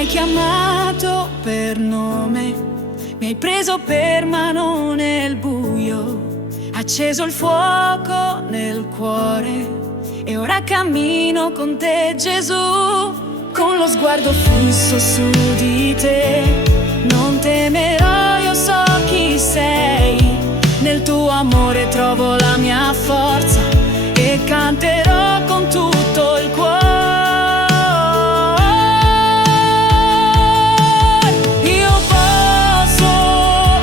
hai chiamato per nome, mi hai preso per mano nel buio, acceso il fuoco nel cuore e ora cammino con te, Gesù, con lo sguardo fisso su di te. Non temerò, io so chi sei, nel tuo amore trovo la mia forza e canterò con tutto il cuore. Io posso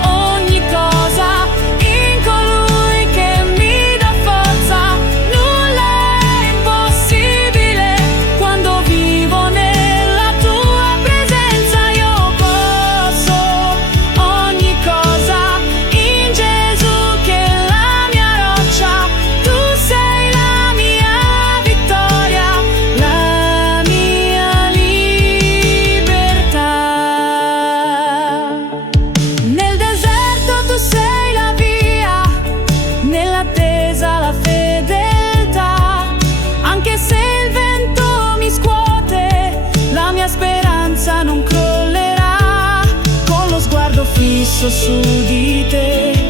ogni cosa in colui che mi dà forza, nulla è impossibile quando vivo nella tua presenza. Io posso ogni cosa in Gesù che è la mia roccia, tu sei la mia vittoria, la mia libertà. Nel deserto tu sei la via, nell'attesa la fedeltà. Anche se il vento mi scuote, la mia speranza non crollerà. Con lo sguardo fisso su di te,